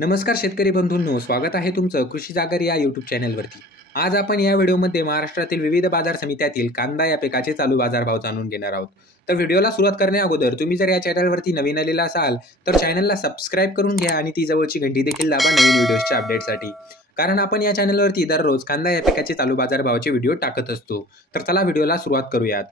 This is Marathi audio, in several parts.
नमस्कार शेतकरी बंधूंनो, स्वागत आहे तुमचं कृषी जागर या यूट्यूब चॅनलवरती। आज आपण या व्हिडिओमध्ये महाराष्ट्रातील विविध बाजार समित्यातील कांदा या पिकाचे चालू बाजारभाव जाणून घेणार आहोत। तर व्हिडिओला सुरुवात करण्याअगोदर तुम्ही जर या चॅनलवरती नवीन आलेला असाल तर चॅनलला सबस्क्राइब करून घ्या आणि ती जवळची घंटी देखील दाबा नवीन व्हिडिओच्या अपडेटसाठी, कारण आपण या चॅनलवरती दररोज कांदा या पिकाचे चालू बाजारभावाचे व्हिडिओ टाकत असतो। तर चला व्हिडिओला सुरुवात करूयात।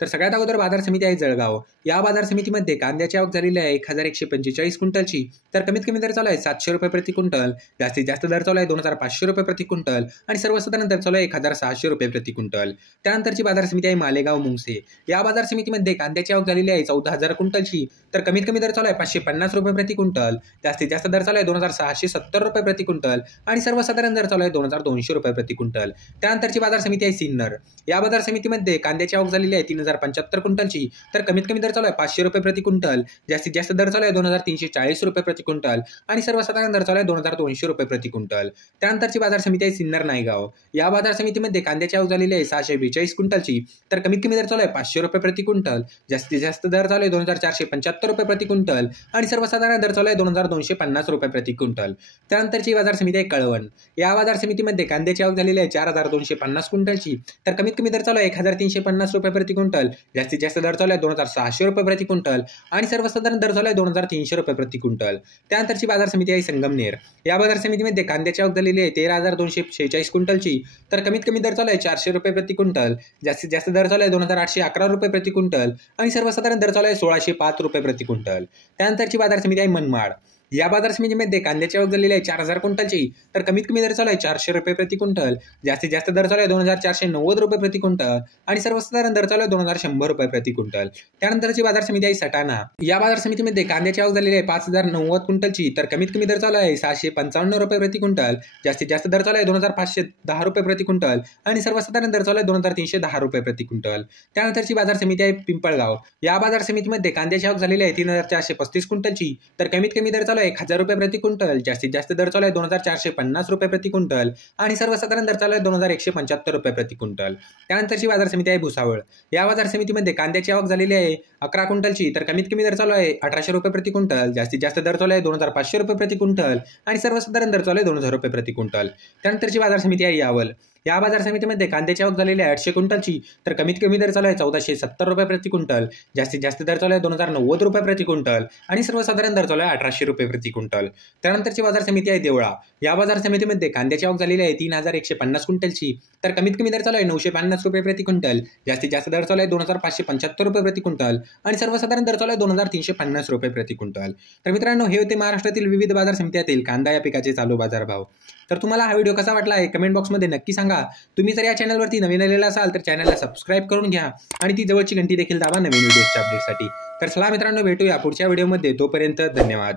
तर सगळ्यात अगोदर बाजार समिती आहे जळगाव। या बाजार समितीमध्ये कांद्याची आवक झालेली आहे 1145 क्विंटलची। तर कमीत कमी दर चालू आहे 700 रुपये प्रति क्विंटल, जास्तीत जास्त दर चालू आहे 2500 रुपये प्रति क्विंटल आणि सर्वसाधारण दर चालू आहे 1600 रुपये प्रति क्विंटल। त्यानंतरची बाजार समिती आहे मालेगाव मुंगसे। या बाजार समितीमध्ये कांद्याची आवक झालेली आहे 14000 क्विंटलची। तर कमीत कमी दर चालू आहे 550 रुपये प्रति क्विंटल, जास्तीत जास्त दर चालू आहे 2670 रुपये प्रति क्विंटल आणि सर्वसाधारण दर चालू आहे 2200 रुपये प्रति क्विंटल। त्यानंतरची बाजार समिती आहे सिन्नर। या बाजार समितीमध्ये कांद्याची आवक झालेली आहे 3075 क्विंटलची। तर कमीत कमी दर चालू आहे 500 रुपये प्रति क्विंटल, जास्तीत जास्त दर चालू आहे 2340 रुपये प्रति क्विंटल आणि सर्वसाधारण दर चालू आहे 2200 रुपये प्रति क्विंटल। त्यानंतरची बाजार समिती आहे सिन्नर नायगाव। या बाजार समितीमध्ये कांद्याची आवक झालेली आहे 642 क्विंटलची। तर कमीत कमी दर चालू आहे 500 रुपये प्रति क्विंटल, जास्तीत जास्त दर चालू आहे 2475 रुपये प्रति क्विंटल आणि सर्वसाधारण दर चालू आहे 2250 रुपये प्रति क्विंटल। त्यानंतरची बाजार समिती आहे कळवण। या बाजार समितीमध्ये कांद्याची आवक झालेली आहे 4250 क्विंटलची। तर कमीत कमी दर चालू आहे 1350 रुपये प्रति क्विंटल, जास्तीत जास्त दर चालू आहे 2600 रुपये प्रति क्विंटल आणि सर्वसाधारण दर चालू आहे 2300 रुपये प्रति क्विंटल। त्यानंतरची बाजार समिती आहे संगमनेर। या बाजार समितीमध्ये कांद्याची आवक झालेली आहे 13246 क्विंटलची। तर कमीत कमी दर चालू आहे 400 रुपये प्रति क्विंटल, जास्तीत जास्त दर चालू आहे 2811 रुपये प्रति क्विंटल आणि सर्वसाधारण दर चालू आहे 1605 रुपये प्रति क्विंटल। त्यानंतरची बाजार समिती आहे मनमाड। या बाजार समितीमध्ये कांद्याची आवक झालेली आहे 4000 क्विंटलची। तर कमीत कमी दर चालू आहे 400 रुपये प्रति क्विंटल, जास्तीत जास्त दर चालू आहे 2490 रुपये प्रति क्विंटल आणि सर्वसाधारण दर चालू आहे 2100 रुपये प्रति क्विंटल। त्यानंतरची बाजार समिती आहे सटाणा। या बाजार समितीमध्ये कांद्याची आवक झालेली आहे 5090 क्विंटलची। तर कमीत कमी दर चालू आहे 655 रुपये प्रति क्विंटल, जास्तीत जास्त दर चालू आहे 2510 रुपये प्रति क्विंटल आणि सर्वसाधारण दर चालू आहे 2310 रुपये प्रति क्विंटल। त्यानंतरची बाजार समिती आहे पिंपळगाव। या बाजार समितीमध्ये कांद्याची आवक झालेली आहे 3435 क्विंटलची। तर कमीत कमी दर 1000 रुपये प्रति क्विंटल, जास्तीत जास्त दर चालू आहे 2450 रुपये प्रति क्विंटल आणि सर्वसाधारण दर चालू आहे 2175 रुपये प्रति क्विंटल। त्यानंतरची बाजार समिती आहे भुसावळ। या बाजार समितीमध्ये कांद्याची आवक झालेली आहे 11 क्विंटलची। तर कमीत कमी दर चालू आहे 1800 रुपये प्रति क्विंटल, जास्तीत जास्त दर चालू आहे 2500 रुपये प्रति क्विंटल आणि सर्वसाधारण दर चालू आहे 2000 रुपये प्रति क्विंटल। त्यानंतरची बाजार समिती आहे यावल। या बाजार समितीमध्ये कांद्याची आवक झालेली आहे 800 क्विंटलची। तर कमीत कमी दर चालू आहे 1470 रुपये प्रति क्विंटल, जास्तीत जास्त दर चालू आहे 2090 रुपये प्रति क्विंटल आणि सर्वसाधारण दर चालू आहे 1800 रुपये प्रति क्विंटल। त्यानंतरची बाजार समिती आहे देवळा। या बाजार समितीमध्ये कांद्याची आवक झालेली आहे 3150 क्विंटलची। तर कमीत कमी दर चालू आहे 950 रुपये प्रति क्विंटल, जास्तीत जास्त दर चालू आहे 2575 रुपये प्रति क्विंटल आणि सर्वसाधारण दर चालू आहे 2350 रुपये प्रति क्विंटल। तर मित्रांनो, हे होते महाराष्ट्रातील विविध बाजार समित्यातील कांदा या पिकाचे चालू बाजारभाव। तर तुम्हाला हा व्हिडिओ कसा वाटला आहे कमेंट बॉक्समध्ये नक्की सांगा। तुम्ही जर या चॅनलवरती नवीन आलेला असाल तर चॅनलला सबस्क्राइब करून घ्या आणि ती जवळची घंटी देखील दाबा नवीन व्हिडिओच्या अपडेटसाठी। तर चला मित्रांनो, भेटूया पुढच्या व्हिडिओमध्ये। तोपर्यंत धन्यवाद।